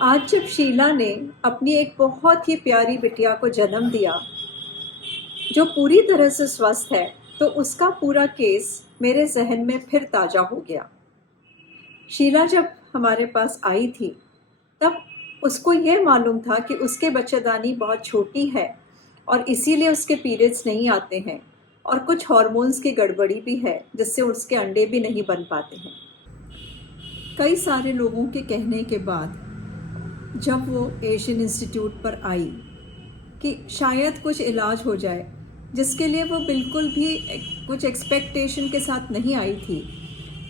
आज जब शीला ने अपनी एक बहुत ही प्यारी बिटिया को जन्म दिया जो पूरी तरह से स्वस्थ है, तो उसका पूरा केस मेरे जहन में फिर ताज़ा हो गया। शीला जब हमारे पास आई थी तब उसको ये मालूम था कि उसके बच्चेदानी बहुत छोटी है और इसीलिए उसके पीरियड्स नहीं आते हैं और कुछ हार्मोन्स की गड़बड़ी भी है जिससे उसके अंडे भी नहीं बन पाते हैं। कई सारे लोगों के कहने के बाद जब वो एशियन इंस्टीट्यूट पर आई कि शायद कुछ इलाज हो जाए, जिसके लिए वो बिल्कुल भी कुछ एक्सपेक्टेशन के साथ नहीं आई थी,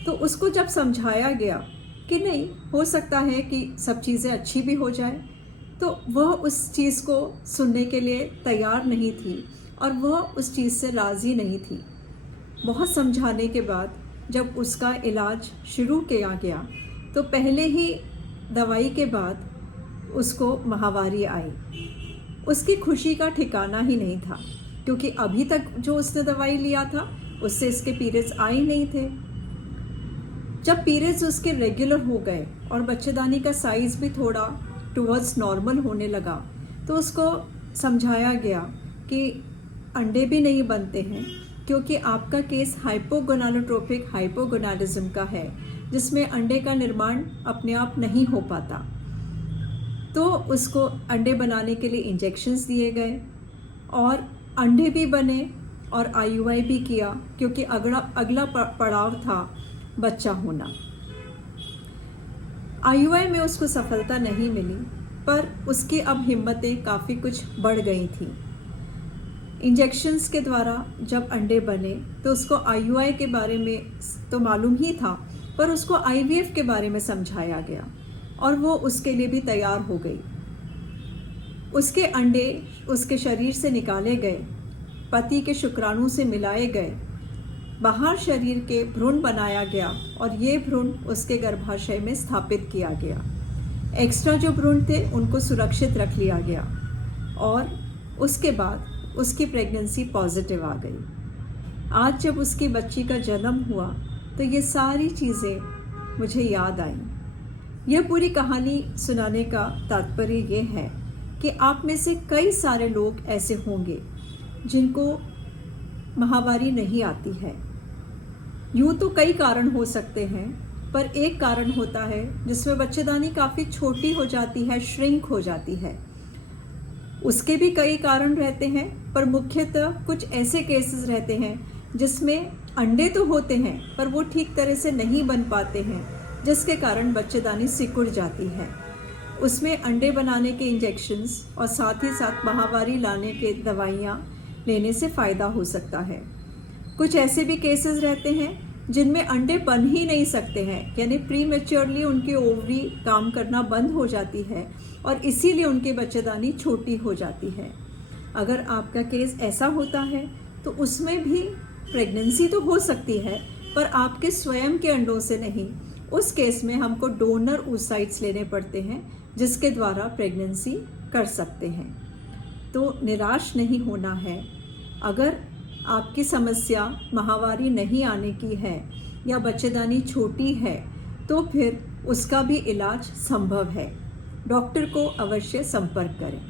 तो उसको जब समझाया गया कि नहीं हो सकता है कि सब चीज़ें अच्छी भी हो जाए, तो वह उस चीज़ को सुनने के लिए तैयार नहीं थी और वह उस चीज़ से राज़ी नहीं थी। बहुत समझाने के बाद जब उसका इलाज शुरू किया गया तो पहले ही दवाई के बाद उसको माहवारी आई। उसकी खुशी का ठिकाना ही नहीं था, क्योंकि अभी तक जो उसने दवाई लिया था उससे इसके पीरियड्स आए नहीं थे। जब पीरियड्स उसके रेगुलर हो गए और बच्चेदानी का साइज़ भी थोड़ा टुवर्ड्स नॉर्मल होने लगा, तो उसको समझाया गया कि अंडे भी नहीं बनते हैं, क्योंकि आपका केस हाइपोगोनाडोट्रोपिक हाइपोगोनाडिज्म का है, जिसमें अंडे का निर्माण अपने आप नहीं हो पाता। तो उसको अंडे बनाने के लिए इंजेक्शंस दिए गए और अंडे भी बने और आईयूआई भी किया, क्योंकि अगला पड़ाव था बच्चा होना। आईयूआई में उसको सफलता नहीं मिली, पर उसकी अब हिम्मतें काफ़ी कुछ बढ़ गई थी। इंजेक्शंस के द्वारा जब अंडे बने तो उसको आईयूआई के बारे में तो मालूम ही था, पर उसको आईवीएफ के बारे में समझाया गया और वो उसके लिए भी तैयार हो गई। उसके अंडे उसके शरीर से निकाले गए, पति के शुक्राणु से मिलाए गए, बाहर शरीर के भ्रूण बनाया गया और ये भ्रूण उसके गर्भाशय में स्थापित किया गया। एक्स्ट्रा जो भ्रूण थे उनको सुरक्षित रख लिया गया और उसके बाद उसकी प्रेगनेंसी पॉजिटिव आ गई। आज जब उसकी बच्ची का जन्म हुआ तो ये सारी चीज़ें मुझे याद आई। यह पूरी कहानी सुनाने का तात्पर्य ये है कि आप में से कई सारे लोग ऐसे होंगे जिनको माहवारी नहीं आती है। यूँ तो कई कारण हो सकते हैं, पर एक कारण होता है जिसमें बच्चेदानी काफ़ी छोटी हो जाती है, श्रिंक हो जाती है। उसके भी कई कारण रहते हैं, पर मुख्यतः कुछ ऐसे केसेस रहते हैं जिसमें अंडे तो होते हैं पर वो ठीक तरह से नहीं बन पाते हैं, जिसके कारण बच्चेदानी सिकुड़ जाती है। उसमें अंडे बनाने के इंजेक्शंस और साथ ही साथ माहवारी लाने के दवाइयाँ लेने से फ़ायदा हो सकता है। कुछ ऐसे भी केसेस रहते हैं जिनमें अंडे बन ही नहीं सकते हैं, यानी प्रीमेच्योरली उनकी ओवरी काम करना बंद हो जाती है और इसीलिए उनकी बच्चेदानी छोटी हो जाती है। अगर आपका केस ऐसा होता है तो उसमें भी प्रेगनेंसी तो हो सकती है, पर आपके स्वयं के अंडों से नहीं। उस केस में हमको डोनर oocytes लेने पड़ते हैं, जिसके द्वारा प्रेगनेंसी कर सकते हैं। तो निराश नहीं होना है। अगर आपकी समस्या माहवारी नहीं आने की है या बच्चेदानी छोटी है, तो फिर उसका भी इलाज संभव है। डॉक्टर को अवश्य संपर्क करें।